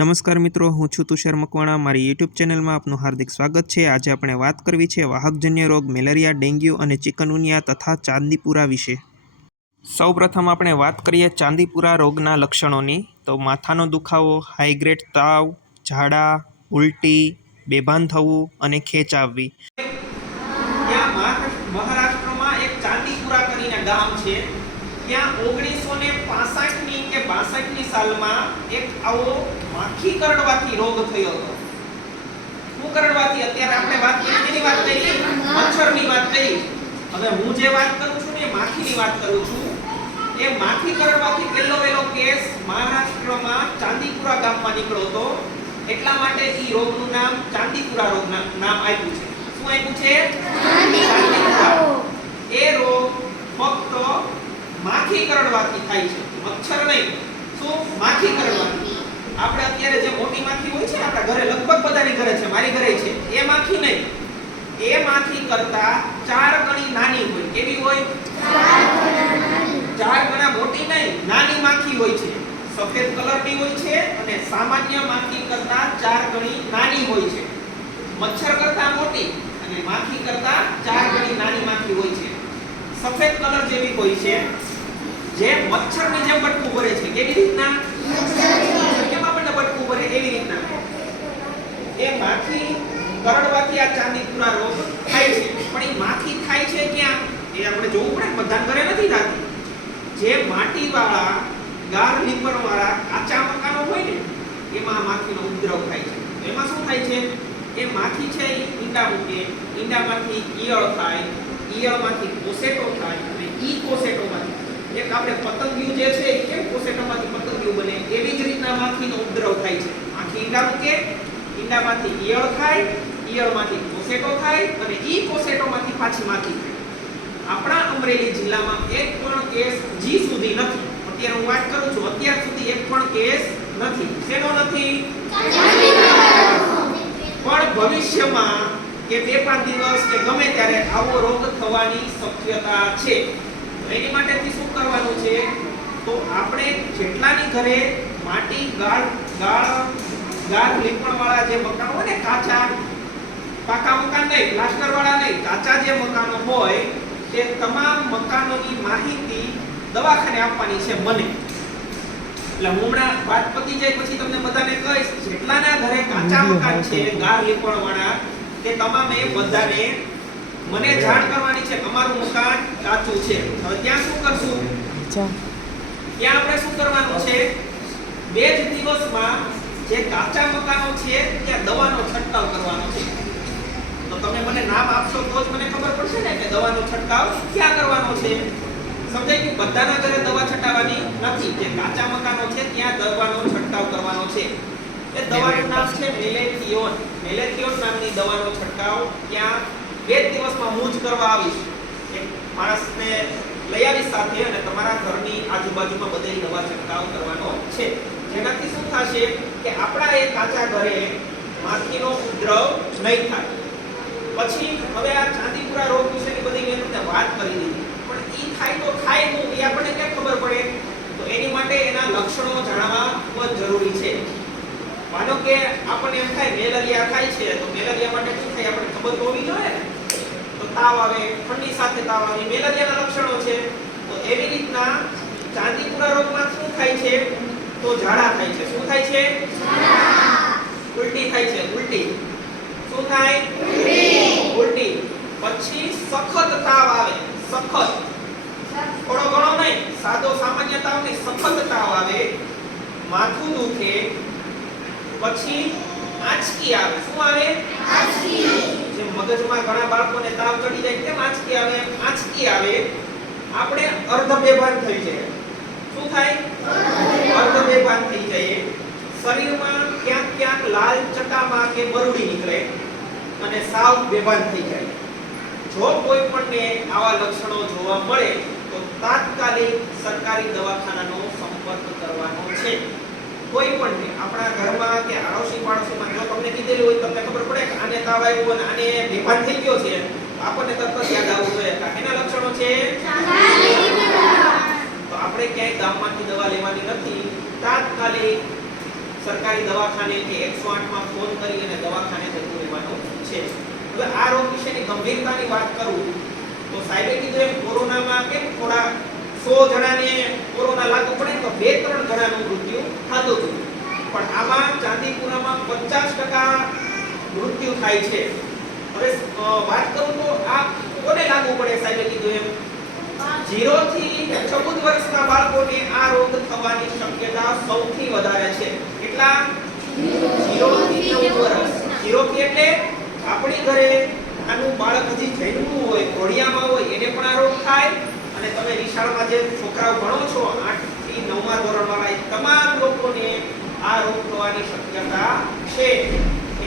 નમસ્કાર મિત્રો, હું છું તુષાર મકવાણા. મારી યુટ્યુબ ચેનલમાં આપનું હાર્દિક સ્વાગત છે. આજે આપણે વાત કરવી છે વાહકજન્ય રોગ, મેલેરિયા, ડેન્ગ્યુ અને ચિકનગુનિયા તથા ચાંદીપુરા વિશે. સૌપ્રથમ આપણે વાત કરીએ ચાંદીપુરા રોગના લક્ષણોની. તો માથાનો દુખાવો હાઈગ્રેડ તાવ, ઝાડા, ઉલટી, બેભાન થવું અને ખેંચ આવવી. મહારાષ્ટ્રમાં એક ચાંદીપુરા કરીને ગામ છે. ત્યાં ઓગણીસો ને પાસઠની કે બાસઠની સાલમાં એક આવો માખી કરડવાથી રોગ થયો હતો. શું કરડવાથી? અત્યારે આપણે વાત કરી વાત કરી, મચ્છરની વાત કરી. હવે હું જે વાત કરું છું ને માખીની વાત કરું છું. એ માખી કરડવાથી પહેલો પહેલો કેસ મહારાષ્ટ્રમાં ચાંદીપુરા ગામમાં નીકળ્યો હતો. એટલા માટે એ રોગનું નામ ચાંદીપુરા રોગ નામ આપ્યું છે. શું આપ્યું છે? ચાંદીપુરા. એ રોગ ફક્ત માખી કરડવાથી થાય છે, મચ્છર નહીં. શું માખી કરડવાથી આપણે અત્યારે જે મોટી માખી હોય છે આપણા ઘરે, લગભગ બધાની ઘરે છે, મારી ઘરે છે, એ માખી નહીં. એ માખી કરતા ચાર ગણી નાની હોય. કેવી હોય? ચાર ગણા મોટી નહીં, નાની માખી હોય છે. સફેદ કલરની હોય છે અને સામાન્ય માખી કરતા ચાર ગણી નાની હોય છે. મચ્છર કરતા મોટી અને માખી કરતા ચાર ગણી નાની માખી હોય છે. સફેદ કલર જેવી હોય છે. જે મચ્છરની જેમ બટકું ભરે છે. કેવી રીતના કેમ આપણને બટકું ભરે એવી રીતના એ માખી કરડવાથી આ ચાંદીપુરા રોગ થાય છે. પણ એ માથી થાય છે ક્યાં? એ આપણે જોવું પડે બધા ઘરે નથી થતી જે માટીવાળા, ગાર લીપણવાળા કાચા મકાનો હોય ને, એમાં આ માખીનો ઉપદ્રવ થાય છે. એમાં શું થાય છે? એ માખી છે એ ઈંડા મૂકે, ઈંડામાંથી ઈયળ થાય, ઈયળમાંથી કોસેટો થાય અને ઈ કોસેટોમાંથી. એક આપણે પતંગિયું જે છે, એ કેમ કોસેટોમાંથી પતંગિયું બને? એવી જ રીતના માખીનો ઉપદ્રવ થાય છે. માખી ઈંડા મૂકે, ઈંડામાંથી ઈયળ થાય ઈયળમાંથી કોસેટો થાય અને ઈ કોસેટોમાંથી પાછી માખી થાય. આપણા અમરેલી જિલ્લામાં એક પણ કેસ જી સુધી નથી. અત્યારે હું વાત કરું છું, અત્યાર સુધી એક પણ કેસ નથી. શેનો નથી? પણ ભવિષ્યમાં કે બે પાંચ દિવસ કે ગમે ત્યારે આવો રોગ થવાની શક્યતા છે. એની માટેથી શું કરવાનું છે? તો આપણે જેટલાની ઘરે માટી, ગાળ ગાળ ગાળ લીપણવાળા જે મકાન હોય ને, કાચા પાકા મકાન નહીં પ્લાસ્ટર વાળા નહીં. કાચા જે મકાનો હોય તે તમામ મકાનોની માહિતી દવાખાને આપવાની છે મને. એટલે હું હમણાં વાત પતી જાય પછી તમને બધાને કહીશ જેટલાના ઘરે કાચા મકાન છે ગાર લીપણ વાળા તે તમામે બધાને મને જાણ કરવાની છે અમારું મકાન કાચું છે. હવે ત્યાં શું કરશું? ત્યાં આપણે શું કરવાનું છે? બે જ દિવસમાં જે કાચા મકાનો છે ત્યાં દવાનો છંટકાવ કરવાનો છે. તમે મને નામ આપશો તો જ મને ખબર પડશે ને કે દવાનો છંટકાવ ક્યાં કરવાનો છે? સમજાય કે બધાના ઘરે દવા છટાવવાની નથી. જે કાચા મકાનો છે, ત્યાં દવાનો છંટકાવ કરવાનો છે. એ દવાનું નામ છે મેલેથિયોન. મેલેથિયોન નામની દવાનો છંટકાવ ત્યાં બે દિવસમાં હું જ કરવા આવીશ. એક માણસને લઈ આવીશ સાથે અને તમારા ઘરની આજુબાજુમાં બધે દવા છંટકાવ કરવાનો છે. જેનાથી શું થશે કે આપણા એ કાચા ઘરે માખીનો ઉપદ્રવ નહીં થાય. પછી હવે આ ચાંદીપુરા રોગ વિશેની બધી મેં તમને વાત કરી દીધી. પણ ઈ થાય તો થાય શું એ આપણને કેમ ખબર પડે? તો એની માટે એના લક્ષણો જાણવા ખૂબ જ જરૂરી છે. માનો કે આપણને એમ થાય મેલેરિયા થાય છે તો મેલેરિયા માટે શું થાય? આપણે ખબર તો હોવી જોઈએ. ને તો તાવ આવે ઠંડી સાથે તાવ આવે મેલેરિયાના લક્ષણો છે. તો એવી રીતના ચાંદીપુરા રોગમાં શું થાય છે? તો ઝાડા થાય છે. શું થાય છે? ઉલટી થાય છે. ઉલટી. શું થાય? ઉલટી. પછી સખત તાવ આવે સખત. થોડો ઘણો નહીં સાદો સામાન્ય તાવ નહીં સખત તાવ આવે માથું દુખે પછી આંચકી આવે. શું આવે? જે મગજમાં ઘણા બાળકોને તાવ ચડી જાય તેમ આંચકી આવે આંચકી આવે. આપણે અર્ધ બેભાન થઈ જાય શું થાય? અર્ધ બેભાન થઈ જાય શરીરમાં ક્યાંક ક્યાંક લાલ ચટામાં કે બરડી નીકળે. અને સાવ બેભાન થઈ જાય. જો કોઈ પણને આવા લક્ષણો જોવા મળે તો તાત્કાલિક સરકારી દવાખાનાનો સંપર્ક કરવાનો છે. કોઈ પણને આપણા ઘરમાં કે આડોશી પાડોશીમાં જો તમને કીધેલું હોય તમને ખબર પડે કે આને તાવ આવ્યો અને આને બેભાન થઈ ગયો છે. આપણને તરત યાદ આવવું જોઈએ કે એના લક્ષણો છે? તો આપણે ક્યાંય ગામમાંથી દવા લેવાની નથી. તાત્કાલિક સરકારી દવાખાને કે એકસો આઠમાં ફોન કરી અને દવાખાને જતું રહેવાનું છે. હવે આ રોગ વિશેની ગંભીરતાની વાત કરું તો સાહેબે કીધું એમ, કોરોનામાં કેમ થોડા સો જણાને કોરોના લાગુ પડે તો બે ત્રણ જણાનું મૃત્યુ થતું હતું. પણ આમાં ચાંદીપુરામાં પચાસ ટકા મૃત્યુ થાય છે. હવે વાત કરું તો આ કોને લાગુ પડે સાહેબે કીધું એમ? જીરો થી ચૌદ વર્ષના બાળકોને આ રોગ થવાની શક્યતા સૌથી વધારે છે. કેટલા? 0 થી ચૌદ વર્ષ. જીરો થી એટલે આપણી ઘરે નાનું બાળક હજી જન્મ્યું હોય, ઘોડિયામાં હોય, એને પણ આ રોગ થાય. અને તમે નિશાળમાં જે છોકરાઓ ભણો છો 8 થી નવમા ધોરણવાળા એ તમામ લોકોને આ રોગ થવાની શક્યતા છે.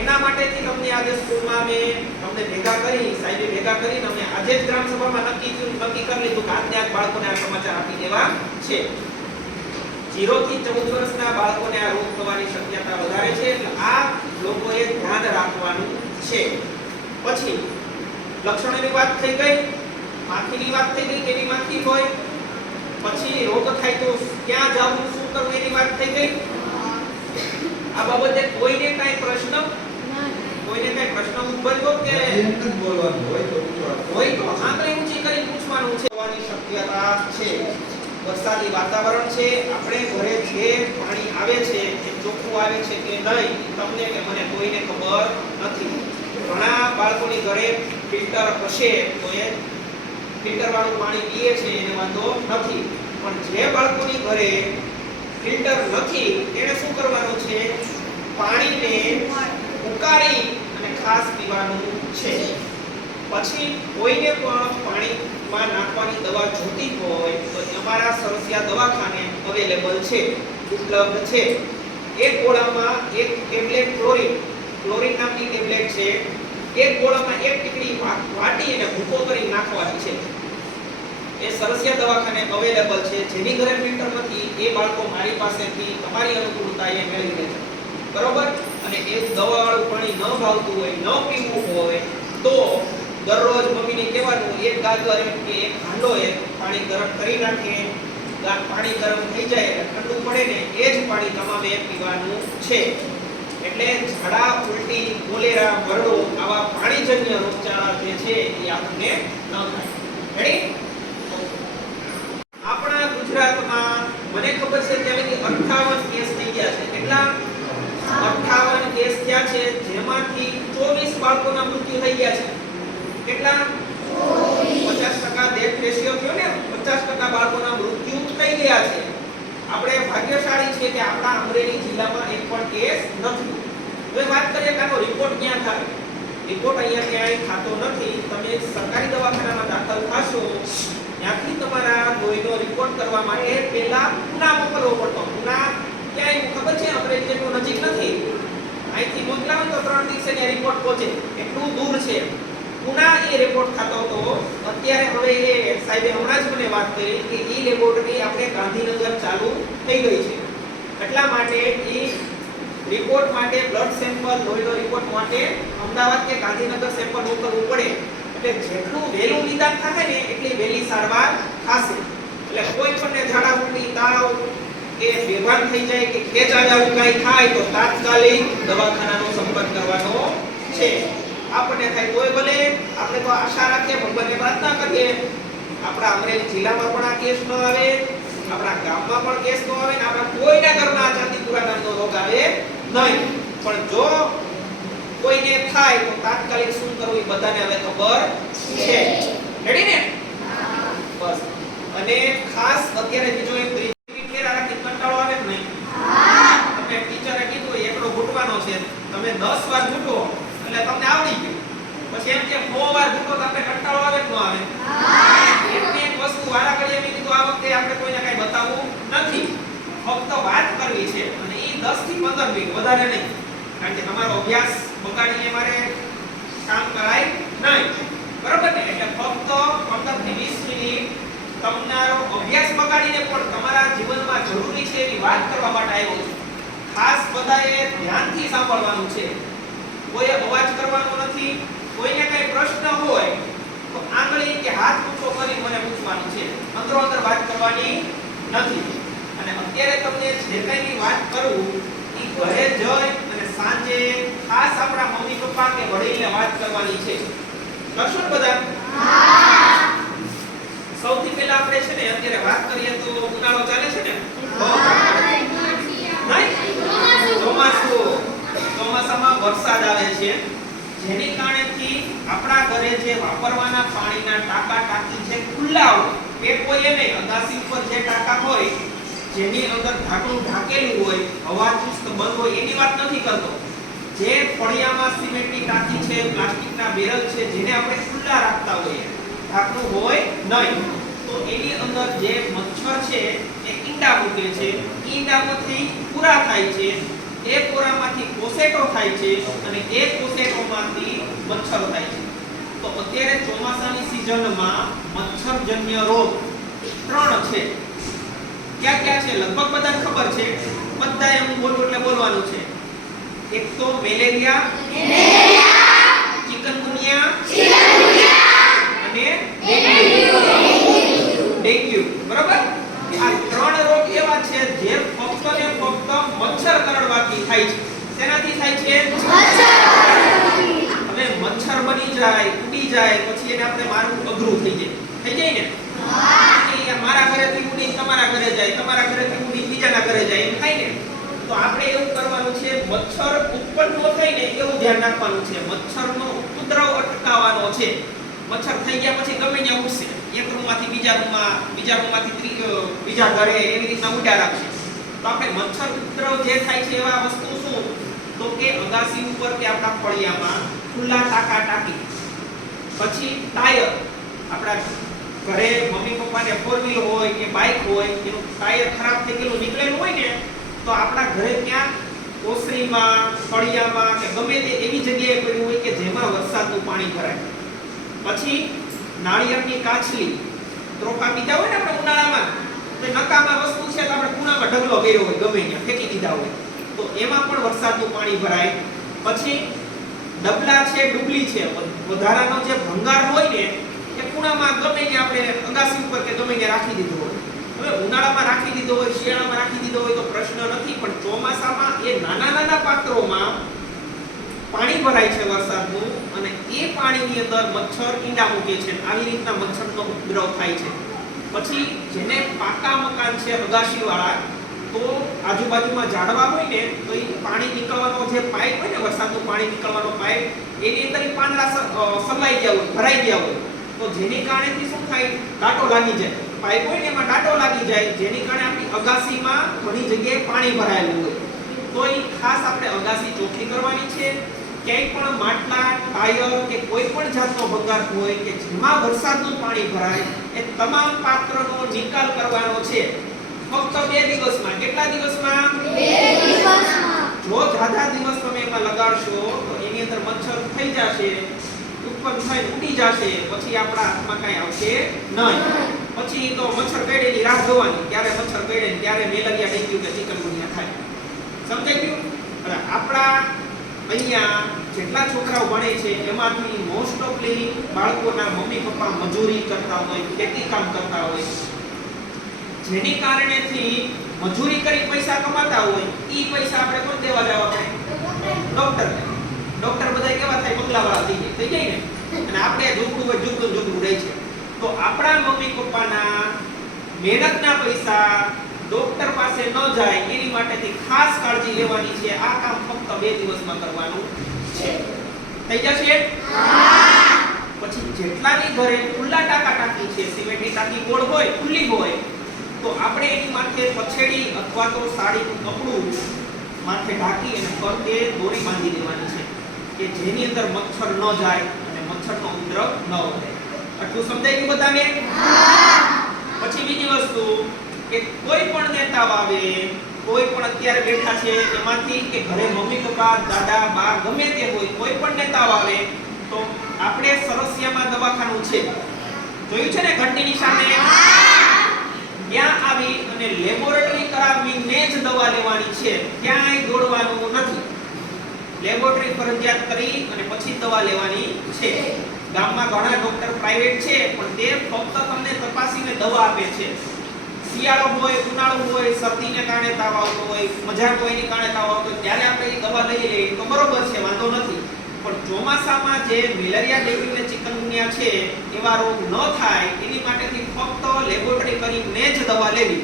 એના માટેથી તમને આજે સ્કૂલમાં મેં તમને ભેગા કરી, સાહેબે ભેગા કરીને અમે આજે જ ગ્રામ સભામાં નક્કી નક્કી કરી લીધું કે આજને આજ બાળકોને આ સમાચાર આપી દેવા છે. થી ચૌદ વર્ષના બાળકોને આ રોગ થવાની શક્યતા વધારે છે એટલે આ લોકોએ ધ્યાન રાખવાનું છે. પછી લક્ષણોની વાત થઈ ગઈ માખીની વાત થઈ ગઈ કેવી માખી હોય? પછી રોગ થાય તો ક્યાં જવું શું કરવું એની વાત થઈ ગઈ? આ બાબતે કોઈને કાંઈ પ્રશ્ન? કોઈને કાંઈ પ્રશ્ન ઊભો કે હોય તો આંગળી ઊંચી કરી પૂછવાનું છે. શક્યતા છે. વરસાદી વાતાવરણ છે, આપણે ઘરે જે પાણી આવે છે એ ચોખ્ખું આવે છે કે નહીં, તમને કે મને કોઈને ખબર નથી. ઘણા બાળકોની ઘરે ફિલ્ટર હશે તો એ ફિલ્ટરવાળું પાણી પીએ છે, એને વાંધો નથી. પણ જે બાળકોની ઘરે ફિલ્ટર નથી, એને શું કરવાનું છે? પાણીને ઉકાળી અને ખાસ પીવાનું છે. પછી કોઈને પણ પાણીમાં નાખવાની દવા જોતી હોય તો અમારા સરસિયા દવાખાને અવેલેબલ છે, ઉપલબ્ધ છે. એક ગોળામાં એક ટેબ્લેટ ક્લોરિન ક્લોરિન નામની ટેબ્લેટ છે. એક ગોળામાં એક ટીકડી વાટી અને ભૂકો કરી નાખવાની છે. એ સરસિયા દવાખાને અવેલેબલ છે. જેની ઘરે ફિલ્ટર નથી, એ બાળકો મારી પાસેથી તમારી અનુકૂળતા એ મેળવી લે છે. બરોબર? અને એ દવાવાળું પાણી ન ભાવતું હોય, ન પીવું હોય, તો દરરોજ મમ્મીને કહેવાનું એક ગાગર એમ કે એક હાંડો એ પાણી ગરમ કરી નાખે ગા- પાણી ગરમ થઈ જાય એટલે ઠંડુ પડે ને એ જ પાણી તમામે પીવાનું છે. એટલે ઝાડા ઉલટી કોલેરા મરડો આવા પાણીજન્ય રોગચાળા જે છે એ આપણને ન થાય. રેડી આપણા ગુજરાતમાં મને ખબર છે ત્યાં લગી 58 કેસ થઈ ગયા છે. કેટલા? 58 કેસ થયા છે જેમાંથી 24 બાળકોના મૃત્યુ થઈ ગયા છે. કેટલા? 50% ડેથ રેશિયો થયો ને 50% બાળકોના મૃત્યુ થઈ ગયા છે. આપણે ભાગ્યશાળી છે કે આપણા અમરેલી જિલ્લામાં એક પણ કેસ નથી. હવે વાત કરીએ કે આનો રિપોર્ટ ક્યાં થાય? રિપોર્ટ અહીંયા ક્યાંય થતો નથી. તમે સરકારી દવાખાનામાં દાખલ થશો, ત્યાંથી તમારા લોહીનો રિપોર્ટ કરવા માટે પહેલા પુના મોકલવો પડતો. પુના ક્યાંય ખબર છે? અમરેલી જેટલું નજીક નથી. અહીંથી મોકલાવો તો ત્રણ દિવસે રિપોર્ટ પહોંચે. એટલું દૂર છે. પુના એ રિપોર્ટ થતો હતો. અત્યારે હવે એ સાહેબે હમણાં જ મને વાત કરી કે એ લેબોરેટરી આપણે ગાંધીનગર ચાલુ થઈ ગઈ છે. એટલા માટે એ રિપોર્ટ માટે બ્લડ સેમ્પલ લોહીનો રિપોર્ટ માટે અમદાવાદ કે ગાંધીનગર સેમ્પલ મોકલવું પડે. એટલે જેટલું વહેલું નિદાન થાય ને એટલી વહેલી સારવાર થશે. એટલે કોઈ પણ ઝાડા ઉલટી, તાવ કે બેભાન થઈ જાય કે ખેંચાય આવું કાંઈ થાય તો તાત્કાલિક દવાખાનાનો સંપર્ક કરવાનો છે. આપણને થાય તોય ભલે આપણે તો આશા રાખીએ ભગવાનને પ્રાર્થના કરીએ. આપણા અમરેલી જિલ્લામાં પણ આ કેસ ન આવે આપણા ગામમાં પણ કેસ ન આવે ને આપણા કોઈના ઘરમાં આ ચાંદીપુરા નામનો રોગ આવે નહીં. પણ જો કોઈને થાય તો તાત્કાલિક શું કરવું એ બધાને હવે ખબર છે. રેડી ને? બસ. અને ખાસ અત્યારે બીજો એક ત્રીજી ફેરા રાખી કંટાળો આવે કે નહીં? તમને ટીચરે કીધું એકડો ઘૂંટવાનો છે. તમે 10 વાર ઘૂંટો એટલે તમને આવડી. એમ કે 100 વાર તો તમને કંટાળો આવે કે ન આવે. એટલી એક વસ્તુ વારા ઘડીએ મેં કીધું, આ વખતે આપણે કોઈને કાંઈ બતાવવું નથી. ફક્ત વાત કરવી છે, અને એ 10 થી 15 મિનિટ, વધારે નહીં. કારણ કે તમારો અભ્યાસ બગાડીને મારે કામ કરાય નહીં. બરોબર ને? એટલે ફક્ત 15 થી 20 મિનિટ તમારો અભ્યાસ બગાડીને પણ તમારા જીવનમાં જરૂરી છે એવી વાત કરવા માટે આવ્યો છું. ખાસ બધાએ ધ્યાનથી સાંભળવાનું છે. કોઈએ અવાજ કરવાનો નથી કોઈને કઈ પ્રશ્ન હોય તો આંગળી કે હાથ ઊંચો કરી મને પૂછવાનું છે. અંદરો અંદર વાત કરવાની નથી. અને અત્યારે તમને જે કંઈ બી વાત કરું એ ઘરે જઈ અને સાંજે ખાસ આપણા મમ્મી પપ્પા કે વડીલને વાત કરવાની છે. કરશો બધા? સૌથી પહેલા આપણે છે ને અત્યારે વાત કરીએ તો ઉનાળો ચાલે છે ને? નહીં? ચોમાસું. ચોમાસામાં વરસાદ આવે છે. જે વાપરવાના પાણીના ટાંકા ટાંકી છે ખુલ્લા હોય એ કોઈ એ નહીં અગાસી ઉપર જે ટાંકા હોય, જેની અંદર ઢાંકણું ઢાંકેલું હોય, હવા ચુસ્ત બંધ હોય, એની વાત નથી કરતો. જે ફળિયામાં સિમેન્ટની ટાંકી છે, પ્લાસ્ટિકના બેરલ છે, જેને આપણે ખુલ્લા રાખતા હોઈએ, ઢાંકણું હોય નહીં. તો એની અંદર જે મચ્છર છે, એ ઈંડા મૂકે છે. ઈંડામાંથી પૂરા થાય છે. એ પૂરામાંથી કોસેટો થાય છે અને એ કોસેટોમાંથી મચ્છર થાય છે. તો અત્યારે ચોમાસાની સિઝનમાં મચ્છરજન્ય રોગ ત્રણ છે. ક્યાં ક્યાં છે? લગભગ બધાને ખબર છે. બધા એમ બોલું એટલે બોલવાનું છે. એક તો મેલેરિયા, ચિકનગુનિયા, અને ડેન્ગ્યુ. ડેન્ગ્યુ. બરાબર? આ ત્રણ રોગ એવા છે જે ફક્ત ને ફક્ત મચ્છર કરડવાથી થાય છે. શેનાથી થાય છે? મચ્છર બની જાય ઉડી જાય પછી એને આપણે મારવું અઘરું થઈ જાય. થઈ જાય ને? મારા ઘરેથી ઉડી તમારા ઘરે જાય તમારા ઘરેથી ઉડી બીજાના ઘરે જાય એમ થાય ને? તો આપણે એવું કરવાનું છે મચ્છર ઉત્પન્ન ન થાય ને એવું ધ્યાન રાખવાનું છે. મચ્છરનો ઉપદ્રવ અટકાવવાનો છે. મચ્છર થઈ ગયા પછી ગમે ત્યાં ઉડશે. એક રૂમમાંથી બીજા રૂમમાં બીજા રૂમમાંથી ત્રી- અ, બીજા ઘરે એવી રીતના ઉડ્યા રાખશે. તો આપણે મચ્છર ઉપદ્રવ જે થાય છે એવા વસ્તુ શું? તો કે અગાસી ઉપર કે આપણા ફળિયામાં ખુલ્લા ટાંકા ટાંકી. પછી ટાયર. આપણા ઘરે મમ્મી પપ્પાને ફોર વ્હીલ હોય કે બાઇક હોય, એનું ટાયર ખરાબ થઈ ગયેલું નીકળેલું હોય ને, તો આપણા ઘરે ત્યાં ઓસરીમાં, ફળિયામાં કે ગમે તે એવી જગ્યાએ પડ્યું હોય કે જેમાં વરસાદનું પાણી ભરાય. પછી નાળિયેરની કાચલી ત્રોપા પીધા હોય ને આપણે ઉનાળામાં? તો નકામા વસ્તુ છે તો આપણે ખૂણામાં ઢગલો કર્યો હોય, ગમે ત્યાં ફેંકી દીધા હોય. તો એમાં પણ વરસાદનું પાણી ભરાય. પછી ડબલા છે ડુબલી છે વધારાનો જે ભંગાર હોય ને, એ ખૂણામાં ગમે ત્યાં આપણે અગાસી ઉપર કે ગમે ત્યાં રાખી દીધો હોય. હવે ઉનાળામાં રાખી દીધો હોય, શિયાળામાં રાખી દીધો હોય તો પ્રશ્ન નથી, પણ ચોમાસામાં એ નાના નાના પાત્રોમાં પાણી ભરાય છે વરસાદનું અને એ પાણીની અંદર મચ્છર ઈંડા મૂકે છે. આવી રીતના મચ્છરનો ઉપદ્રવ થાય છે. પછી જેને પાકા મકાન છે, અગાશીવાળા તો આજુબાજુમાં ઝાડવા હોય ને, તો એ પાણી નીકળવાનો જે પાઇપ હોય ને, વરસાદનું પાણી નીકળવાનો પાઇપ, એની અંદર પાંદડા સમાઈ ગયા હોય, ભરાઈ ગયા હોય. તો જેની કારણેથી શું થાય? ડાટો લાગી જાય. પાઇપ હોય ને, એમાં ડાટો લાગી જાય. જેની કારણે આપણી અગાસીમાં ઘણી જગ્યાએ પાણી ભરાયેલું હોય. તો એ ખાસ આપણે અગાસી ચોખ્ખી કરવાની છે. ક્યાંય પણ માટલા, ટાયર કે કોઈ પણ જાતનો બગાડ હોય કે જેમાં વરસાદનું પાણી ભરાય, એ તમામ પાત્રનો નિકાલ કરવાનો છે. ફક્ત બે દિવસમાં. કેટલા દિવસમાં? જો જાજા દિવસ તમે એમાં લગાડશો તો એની અંદર મચ્છર થઈ જશે ઉત્પન્ન થઈ ઉડી જશે પછી આપણા હાથમાં કાંઈ આવશે નહીં. પછી તો મચ્છર કરડેની રાહ જોવાની ક્યારે મચ્છર કરડે ત્યારે મેલેરિયા ડેન્ગ્યુ કે ચિકનગુનિયા થાય. સમજાઈ ગયું? અને આપણા અહીંયા જેટલા છોકરાઓ ભણે છે એમાંથી મોસ્ટ ઓફલી બાળકોના મમ્મી પપ્પા મજૂરી કરતા હોય ખેતી કામ કરતા હોય. જેની કારણેથી મજૂરી કરી પૈસા કમાતા હોય એ પૈસા આપણે કોણ દેવા જાવ આપણે? ડોક્ટર. ડોક્ટર બધા કેવા થાય? બંગલાવાળા થઈ જાય. થઈ જાય ને? અને આપણે ઝૂકડું હોય ઝૂકડું ઝૂકડું રહે છે. તો આપણા મમ્મી પપ્પાના મહેનતના પૈસા ડોક્ટર પાસે ન જાય એની માટેથી ખાસ કાળજી લેવાની છે. આ કામ ફક્ત બે દિવસમાં કરવાનું છે. થઈ જશે? પછી જેટલાની ઘરે ખુલ્લા ટાંકા ટાંકી છે સિમેન્ટની ટાંકી ગોળ હોય ખુલ્લી હોય તો આપણે એની માથે પછેડી અથવા તો સાડીનું કપડું માથે ઢાંકી અને ફરતે દોરી બાંધી દેવાની છે કે જેની અંદર મચ્છર ન જાય અને મચ્છરનો ઉપદ્રવ ન વધે. આટલું સમજાય ગયું બધાને? પછી બીજી વસ્તુ કે કોઈ પણ નેતા આવે કોઈ પણ અત્યારે બેઠા છે એમાંથી કે ઘરે મમ્મી પપ્પા દાદા બા ગમે તે હોય કોઈ પણ નેતા આવે તો આપણે સરસિયામાં દવાખાનું છે. જોયું છે ને ઘંટીની સામે ત્યાં આવી અને લેબોરેટરી કરાવીને જ દવા લેવાની છે. ક્યાંય દોડવાનું નથી. લેબોરેટરી ફરજિયાત કરી અને પછી દવા લેવાની છે. ગામમાં ઘણા ડોક્ટર પ્રાઇવેટ છે, પણ તે ફક્ત તમને તપાસીને દવા આપે છે. શિયાળો હોય, ઉનાળો હોય, શરદીને કારણે તાવ આવતો હોય મજા હોય એની કારણે તાવ આવતો હોય, ત્યારે આપણે એ દવા લઈ લઈએ તો બરોબર છે, વાંધો નથી. પણ ચોમાસામાં જે મેલેરિયા ડેન્ગ્યુ અને ચિકનગુનિયા છે, એવા રોગ ન થાય, એની માટેથી ફક્ત લેબોરેટરી કરીને જ દવા લેવી.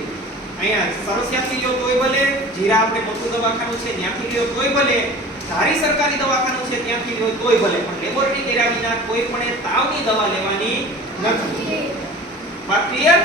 અહીંયા સરસ્યાથી લ્યો તોય ભલે, જીરા આપણે મોટું દવાખાનું છે, ત્યાંથી લ્યો તોય ભલે, ધારી સરકારી દવાખાનું છે, ત્યાંથી લ્યો તોય ભલે, પણ લેબોરેટરી કર્યા વિના કોઈ પણ તાવની દવા લેવાની નથી. વાત ક્લિયર